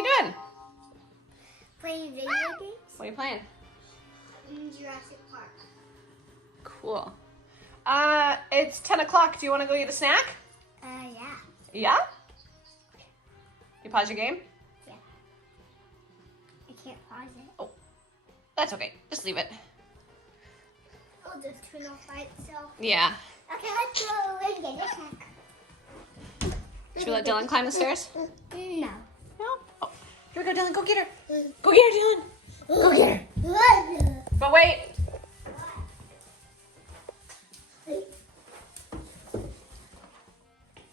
you doing? Playing video games? What are you playing? In Jurassic Park. Cool. It's 10 o'clock. Do you want to go eat a snack? Yeah. Yeah? You pause your game? Yeah. I can't pause it. Oh, that's okay. Just leave it. I'll just turn off by itself. Yeah. Okay, let's go and get a snack. Should we let Dylan climb the stairs? No. No? Oh, here we go, Dylan. Go get her. Go get her, Dylan. Go get her. But wait.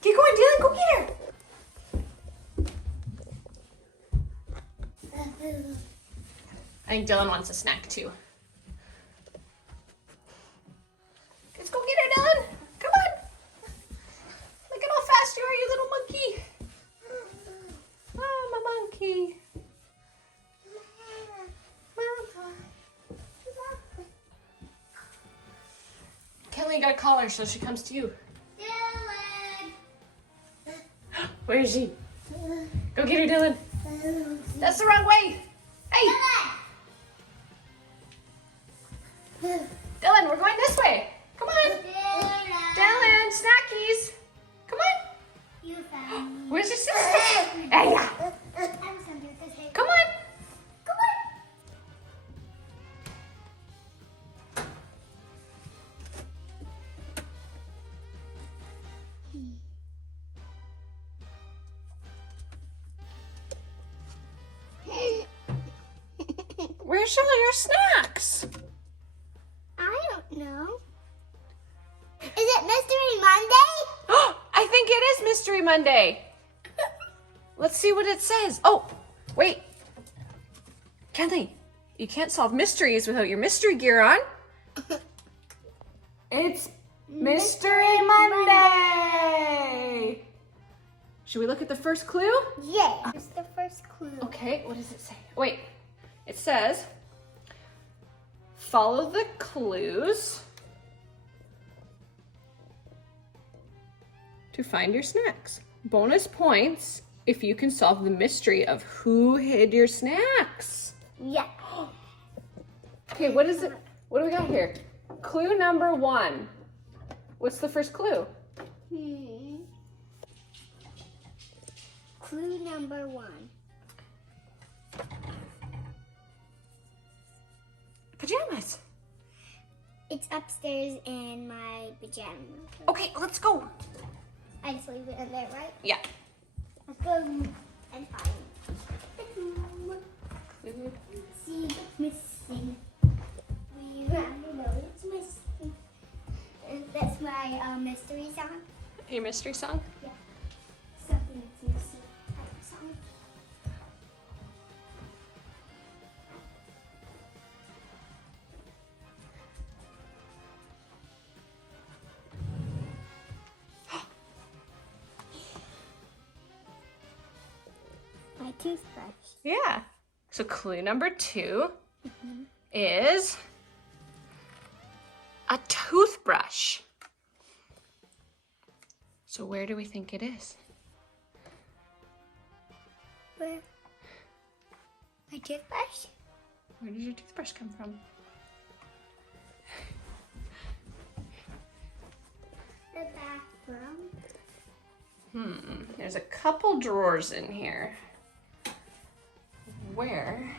Keep going, Dylan. Go get her. I think Dylan wants a snack too. Let's go get her, Dylan. Come on. Look at how fast you are, you little monkey. I'm a monkey. Kenley got a collar, so she comes to you. Dylan! Where is she? Go get her, Dylan. That's the wrong way. Hey, Dylan, we're going this way. Come on. Dylan, snackies. Come on. You found me. Where's your sister? Hey, yeah. I'm under the table. Come on. Come Where's all your snacks? I don't know. Is it Mystery Monday? I think it is Mystery Monday. Let's see what it says. Oh, wait. Kenley, you can't solve mysteries without your mystery gear on. It's Mystery Monday. Should we look at the first clue? Yeah. It's the first clue. Okay, what does it say? Wait, it says, follow the clues to find your snacks. Bonus points if you can solve the mystery of who hid your snacks. Yeah. Okay, what is it? What do we got here? Clue number 1. What's the first clue? Clue number 1. Pajamas. It's upstairs in my pajamas. Okay, let's go. I just leave it in there, right? Yeah. Let's go and find the clue. See what's missing. We want to know what's missing. And that's my mystery song. Your mystery song? Yeah. Something that's missing. Type song. My toothbrush. Yeah. So clue number 2 is a toothbrush. So where do we think it is? Where? My toothbrush? Where did your toothbrush come from? The bathroom. There's a couple drawers in here. Where?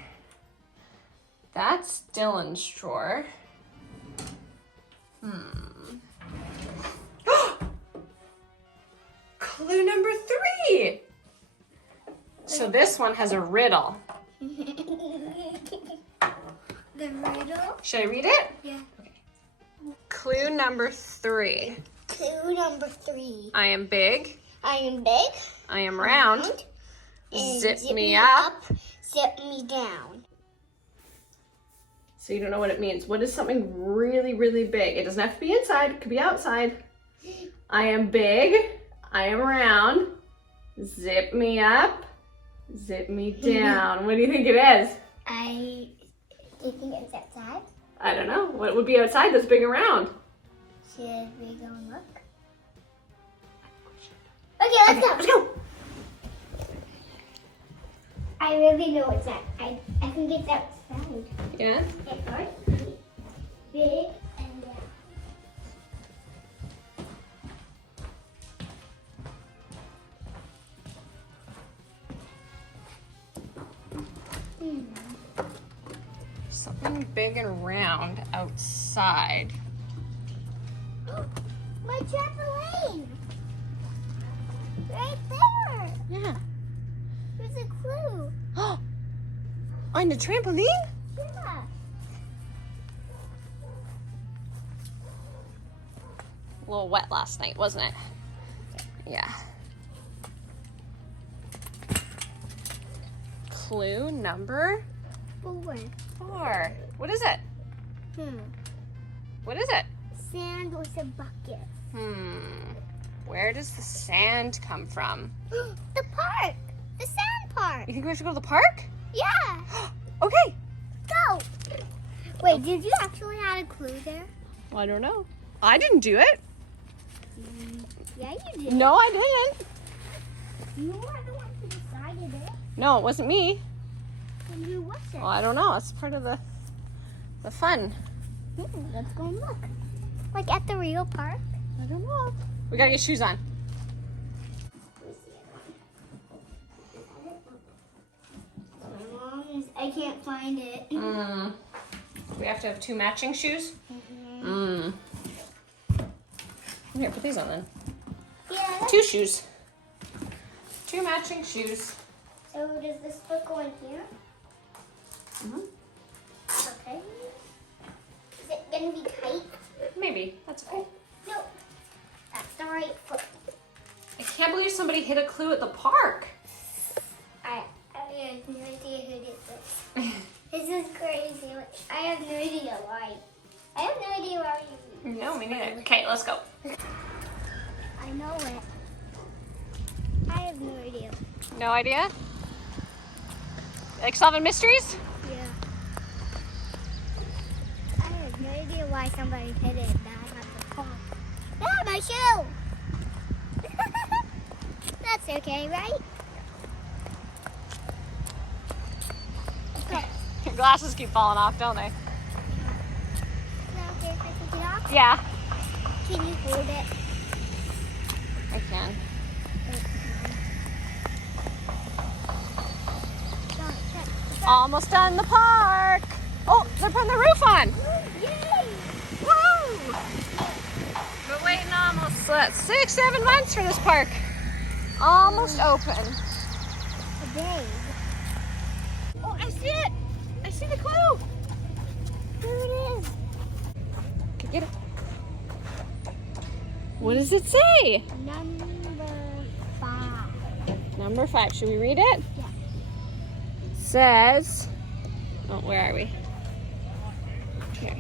That's Dylan's drawer. Clue number 3. So this one has a riddle. The riddle? Should I read it? Yeah. Okay. Clue number 3. Clue number 3. I am big. I am big. I am round. And Zip me up. Zip me down. So you don't know what it means. What is something really, really big? It doesn't have to be inside. It could be outside. I am big. I am round. Zip me up. Zip me down. What do you think it is? Do you think it's outside? I don't know. What would be outside that's big and round? Should we go and look? Okay, let's go. Let's go. I really know it's not. I think it's outside. Yeah? It's hard to be big and round. Something big and round outside. My trampoline! Right there! Yeah. There's a clue. On the trampoline? Yeah. A little wet last night, wasn't it? Yeah. Clue number 4. What is it? What is it? Sand with a bucket. Where does the sand come from? The park! The sand park! You think we have to go to the park? Yeah! Okay. Go! Wait, did you actually add a clue there? Well, I don't know. I didn't do it. Yeah, you did. No, I didn't. You were the one who decided it. No, it wasn't me. And who was it? Well, I don't know. It's part of the fun. Let's go and look. Like at the real park? I don't know. We gotta get shoes on. I can't find it. We have to have 2 matching shoes? Here, put these on then. Yeah. 2 shoes. 2 matching shoes. So does this book go in here? Okay. Is it gonna be tight? Maybe. That's okay. No. That's the right foot. I can't believe somebody hit a clue at the park. I have no idea who did this. This is crazy. I have no idea why. I have no idea why you. No, me neither. Okay, let's go. I know it. I have no idea. No idea? Like solving mysteries? Yeah. I have no idea why somebody hit it back at the park. Ah, my shoe! That's okay, right? Okay. Your glasses keep falling off, don't they? Is that okay if I take it off? Yeah, Can you hold it? I can. Almost done the park. Oh, they're putting the roof on. Yay! Woo! We're waiting almost 6-7 months for this park. Almost open. A day. Oh, I see it. I see the clue. There it is. Okay, get it. What does it say? Number 5. Number 5. Should we read it? Yeah. Says, oh, where are we? Here.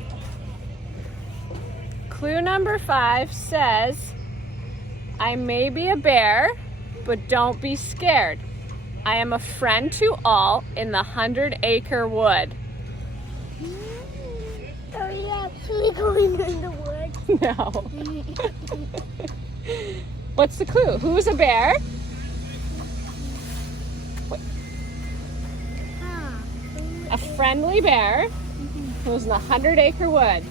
Clue number 5 says, I may be a bear, but don't be scared. I am a friend to all in the 100-acre wood. Are we actually going in the woods? No. What's the clue? Who's a bear? A friendly bear who's in the 100-acre wood.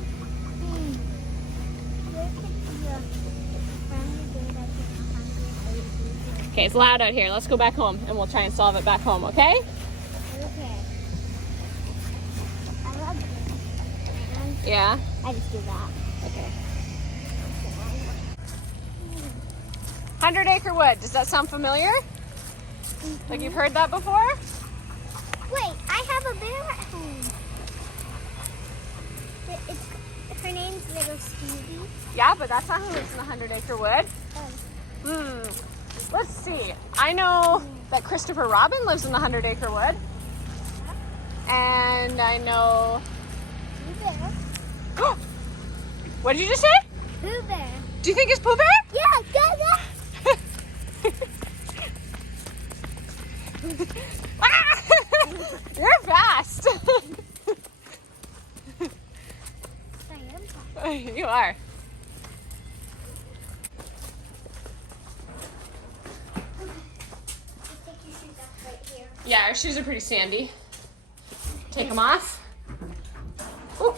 Okay, it's loud out here. Let's go back home and we'll try and solve it back home, okay? Okay. I love it. Yeah? I just do that. Okay. 100-acre wood. Does that sound familiar? Like you've heard that before? Wait, I have a bear at home. Her name's Little Stevie. Yeah, but that's not who lives in the 100-acre wood. Oh. Let's see. I know that Christopher Robin lives in the 100-acre wood. And I know... Pooh Bear. What did you just say? Pooh Bear. Do you think it's Pooh Bear? Yeah, go. You're fast. I am. You are. Just take your shoes off right here. Yeah, our shoes are pretty sandy. Take them off. Ooh.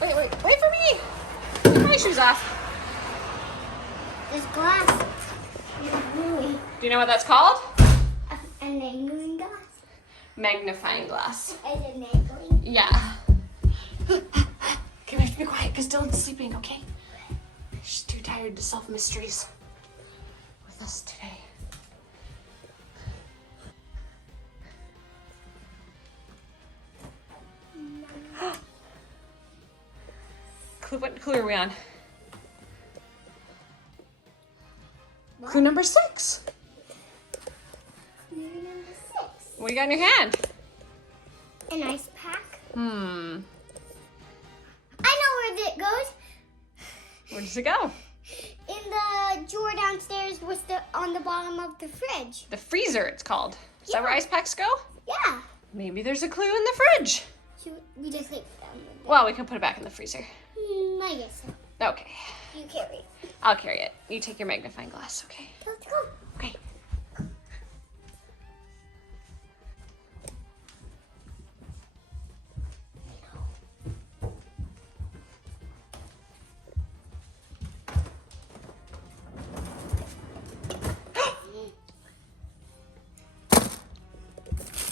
Wait for me. Take my shoes off. There's glass. Do you know what that's called? A magnifying glass. Magnifying glass. Is it magnifying? Yeah. Okay, we have to be quiet because Dylan's sleeping, okay? She's too tired to solve mysteries with us today. What clue are we on? What? Clue number 6. Clue number 6. What do you got in your hand? An ice pack. Hmm. I know where it goes. Where does it go? In the drawer downstairs with the on the bottom of the fridge. The freezer, it's called. Is that where ice packs go? Yeah. Maybe there's a clue in the fridge. Should we just leave it down there? Well, we can put it back in the freezer. I guess so. Okay. You carry it. I'll carry it. You take your magnifying glass, okay? Let's go. Okay.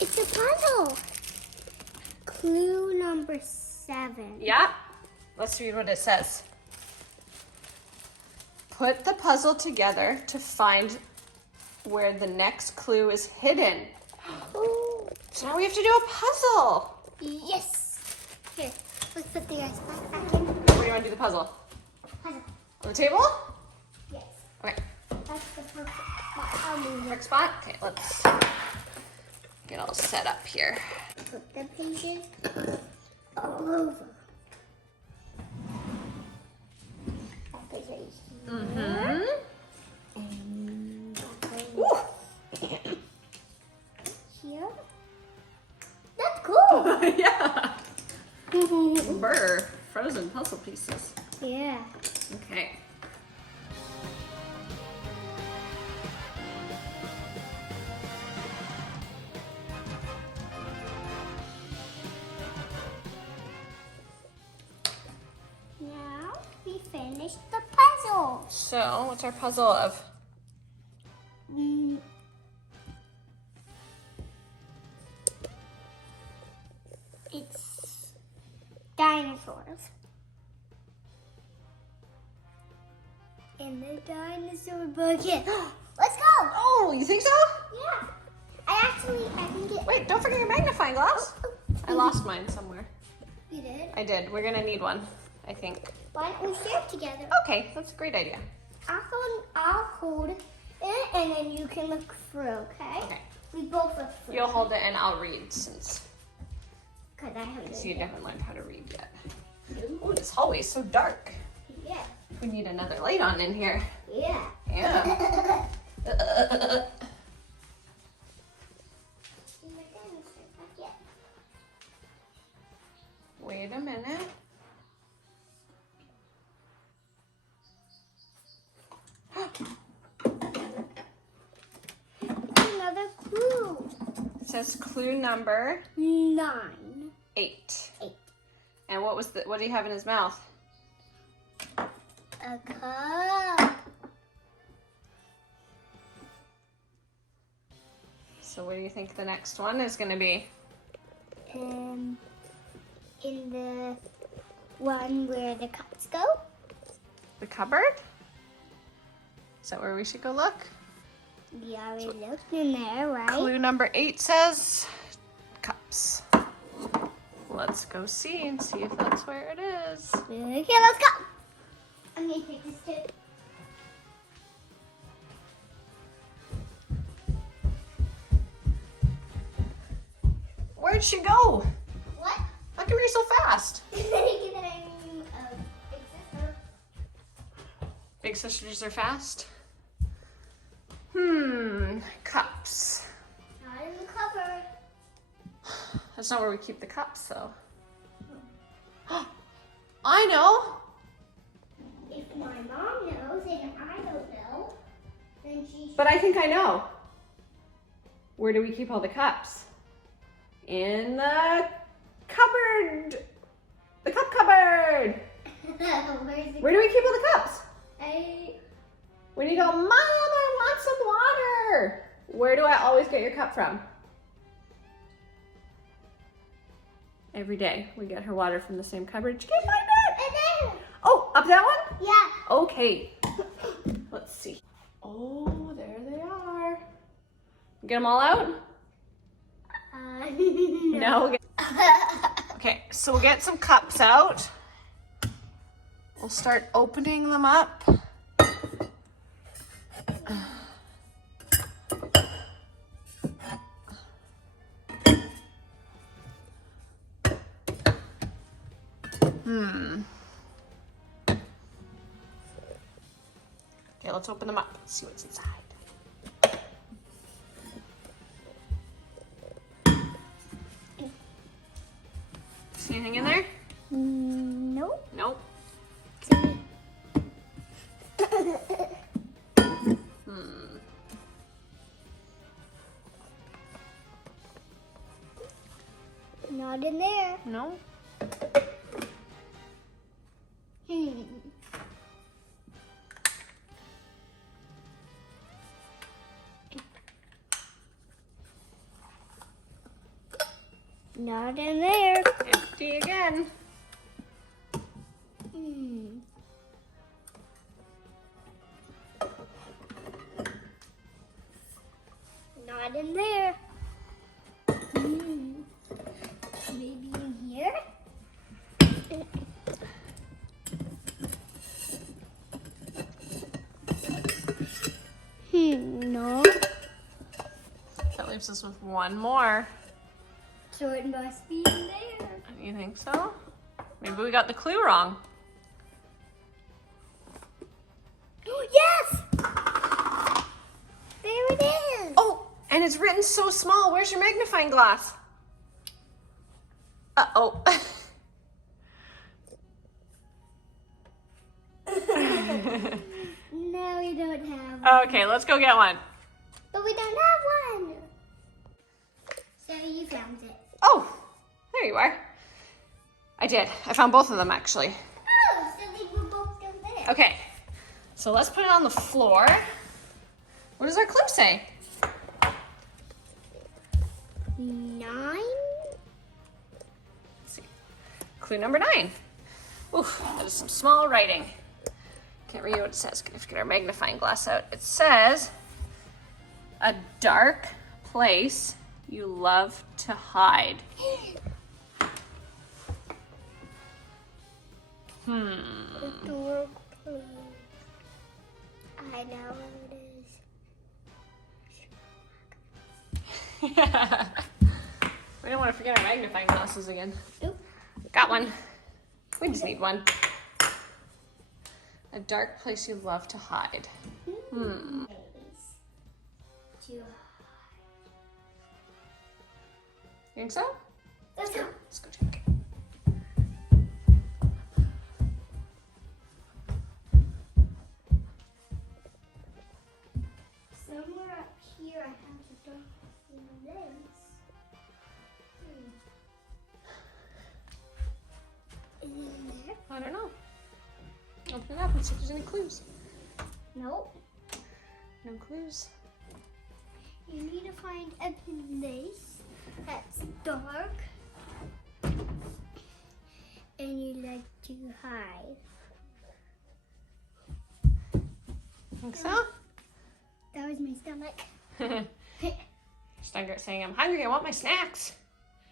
It's a puzzle. Clue number 7. Yeah. Let's read what it says. Put the puzzle together to find where the next clue is hidden. Ooh. So now we have to do a puzzle. Yes. Here, let's put the ice pack back in. Where do you want to do the puzzle? Puzzle. On the table? Yes. Okay. That's the perfect spot. I'll move it. Perfect spot? Okay, let's get all set up here. Put the pages all over. Page right here. Mm-hmm. And Ooh. here. That's cool. Yeah. Burr. Frozen puzzle pieces. Yeah. Okay. Now we finished the puzzle. So, what's our puzzle of? Mm. It's dinosaurs. In the dinosaur bucket. Let's go. Oh, you think so? Yeah. I think it. Wait, don't forget your magnifying glass. I lost mine somewhere. You did? I did. We're gonna need one, I think. Why don't we share it together? Okay, that's a great idea. I'll hold it and then you can look through, okay? Okay. We both look through. You'll hold it and I'll read since Because I haven't. you haven't learned how to read yet. Oh, this hallway is so dark. Yeah. We need another light on in here. Yeah. Yeah. Wait a minute. Another clue. It says clue number 9. 8. 8. And what do you have in his mouth? A cup. So what do you think the next one is going to be? In the one where the cups go. The cupboard? Is that where we should go look? We already looked in there, right? Clue number 8 says cups. Let's go see and see if that's where it is. Okay, let's go. I'm gonna take this too. Where'd she go? What? How come you're so fast? Because I'm a big sister. Big sisters are fast? Cups. Not in the cupboard. That's not where we keep the cups, though. I know. If my mom knows and I don't know, then she should. But I think I know. Where do we keep all the cups? In the cupboard. The cup cupboard. Where do we keep all the cups? Where do you go, Mom, I want some water? Where do I always get your cup from? Every day we get her water from the same cupboard. You can't find it. Oh, up that one? Yeah. Okay. Let's see. Oh, there they are. Get them all out? No. Okay, so we'll get some cups out. We'll start opening them up. Okay, let's open them up. Let's see what's inside. See anything in there? Nope. Nope. Not in there. No. Not in there. Empty again. Not in there. Maybe in here? No. That leaves us with one more. So it must be in there. You think so? Maybe we got the clue wrong. Yes! There it is. Oh, and it's written so small. Where's your magnifying glass? Uh-oh. No, we don't have one. Okay, let's go get one. But we don't have one. So you found it. Oh, there you are. I did. I found both of them, actually. Oh, so they were both down there. Okay, so let's put it on the floor. What does our clue say? 9? Let's see. Clue number 9. Oof, that is some small writing. Can't read what it says. Gonna have to get our magnifying glass out. It says, a dark place you love to hide. The door, please. I know what it is. We don't want to forget our magnifying glasses again. Oop. Got one. We just need one. A dark place you love to hide. To You think so? Let's go. Let's go check. Somewhere up here I have to go through this. Is it in there? I don't know. Open it up and see if there's any clues. Nope. No clues. You need to find a place that's dark and you like to hide. Think so? That was my stomach. Start saying, I'm hungry, I want my snacks.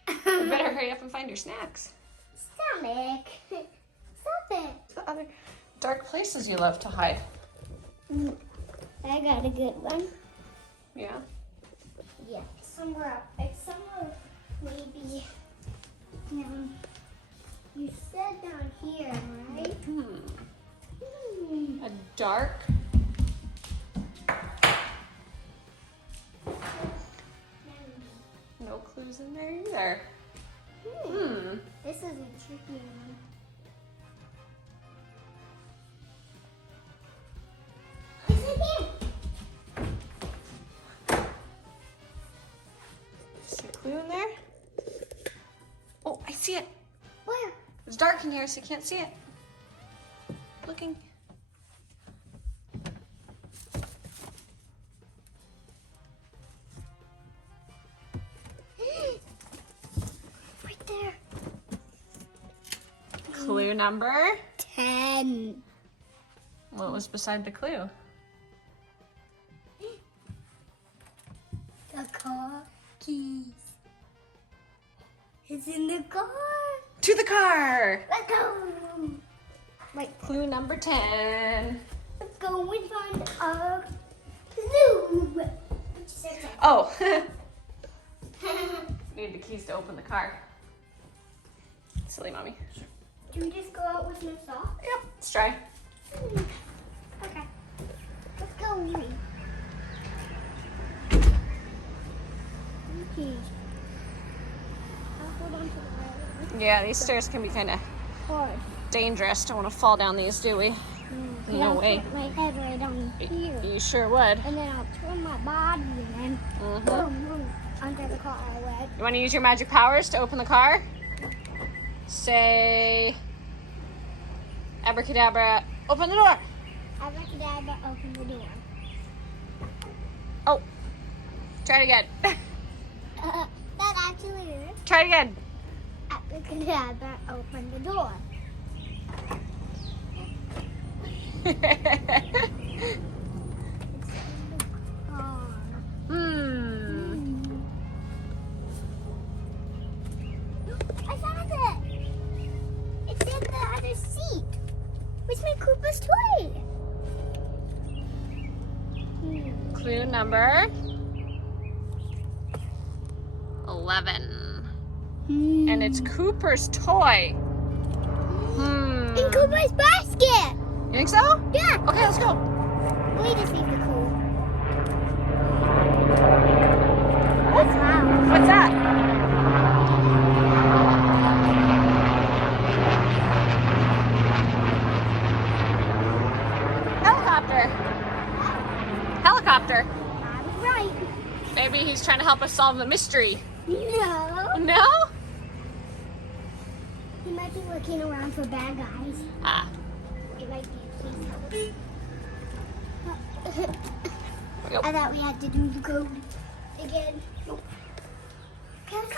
You better hurry up and find your snacks. Stomach. Stop it. The other dark places you love to hide. I got a good one. Yeah. Yeah, somewhere up. It's somewhere maybe down. You said down here, right? A dark. No clues in there either. This is a tricky one. It's in here. clue in there? Oh, I see it. Where? It's dark in here, so you can't see it. Looking. Right there. Clue number? 10. What was beside the clue? The car keys. It's in the car. To the car! Let's go. Right. Clue number 10. Let's go and find a clue. Oh. Need the keys to open the car. Silly mommy. Do we just go out with no socks? Yep, let's try. Okay. Let's go. Okay. I'll hold on to the rail. Yeah, these stairs can be kind of Hard. dangerous. Don't want to fall down these, do we? No I'll way. put my head right on here. You sure would. And then I'll turn my body and then Mhm. boom, under the car I went. You want to use your magic powers to open the car? Say, abracadabra, open the door. Abracadabra, open the door. Oh, try it again. That actually is. Try it again. Abracadabra, open the door. I found it. It's in the other seat. It's my Koopa's toy. Clue number 11. And it's Cooper's toy. In Koopa's basket. You think so? Yeah. Okay, let's go. We just need the clue. What's loud? What's that? Helicopter. Helicopter. I was right. Maybe he's trying to help us solve the mystery. No. No? He might be looking around for bad guys. Ah. It might be a Yep. I thought we had to do the code again. Okay, let's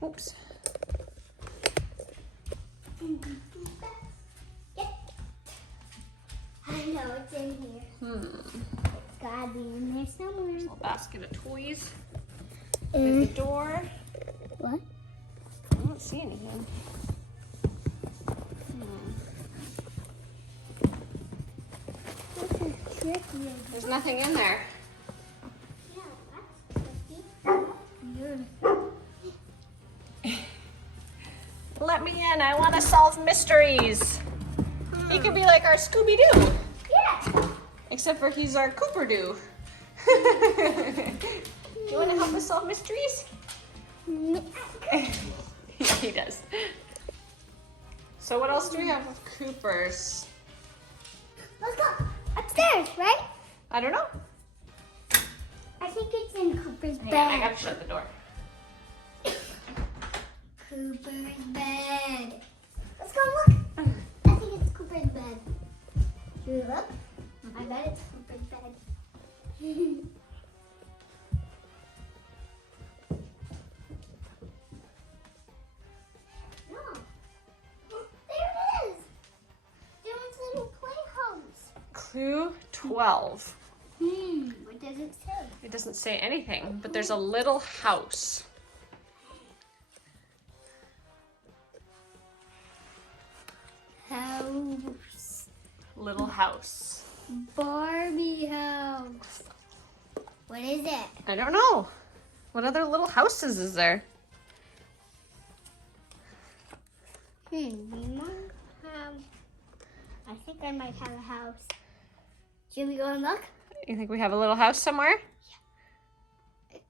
go. Oops. Yep. I know it's in here. It's gotta be in there somewhere. Little basket of toys. There's the door. What? I don't see anything. This is tricky. There's nothing in there. Yeah, that's tricky. Let me in. I want to solve mysteries. He could be like our Scooby-Doo. Yeah. Except for he's our Cooper-Doo. You want to help us solve mysteries? He does. So what else do we have with Cooper's? Let's go. Upstairs, right? I don't know. I think it's in Cooper's Hang bed. on, I gotta shut the door. Cooper's bed. Let's go look. I think it's Cooper's bed. Should we look? I bet it's Cooper's bed. No. There it is. Dylan's little playhouse. Clue 12. What does it say? It doesn't say anything, but there's a little house. House. Little house. Barbie house. What is it? I don't know. What other little houses is there? We might have. I think I might have a house. Should we go and look? You think we have a little house somewhere?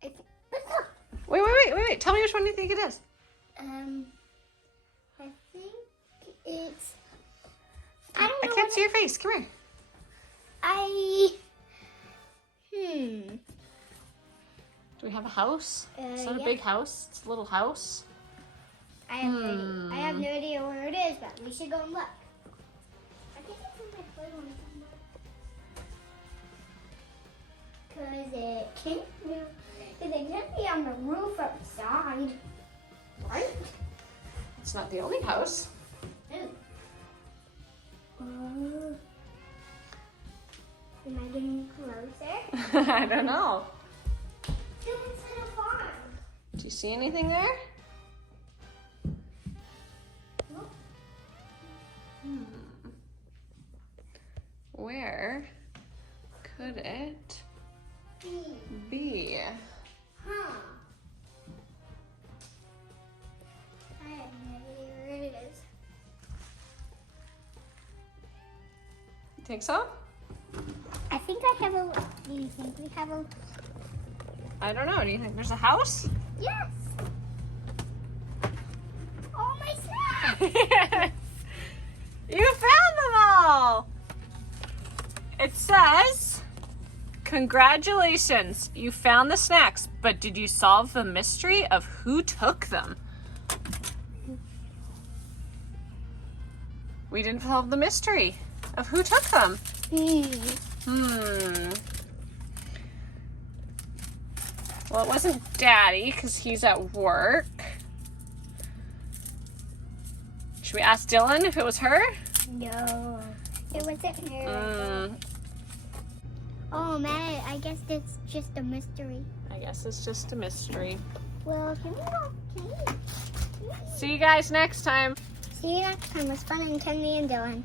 Let's go. Wait. Tell me which one you think it is. I think it's. I don't know. I can't see your face. Come here. Do Do we have a house? Is that a Yeah. big house? It's a little house. I have no idea. I have no idea where it is, but we should go and look. I think it's in my play one somewhere. Because it can't be on the roof outside. Right? It's not the only house. Am I getting closer? I don't know. It's in a farm. Do you see anything there? Nope. Where could it be? Huh. I have no idea where it is. You think so? I think I have a. Do you think we have a? I don't know. Do you think there's a house? Yes. Oh my snacks! Yes! You found them all! It says, congratulations, you found the snacks, but did you solve the mystery of who took them? We didn't solve the mystery of who took them. Well, it wasn't Daddy, because he's at work. Should we ask Dylan if it was her? No, it wasn't her. Oh man, I guess it's just a mystery. I guess it's just a mystery. Well, can we go? See you guys next time. See you next time. It was fun and Kenley and Dylan.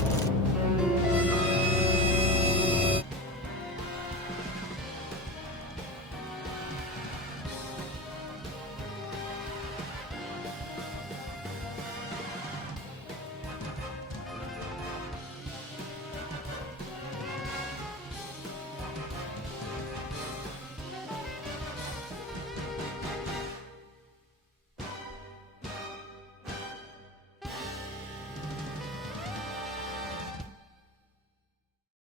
Bye.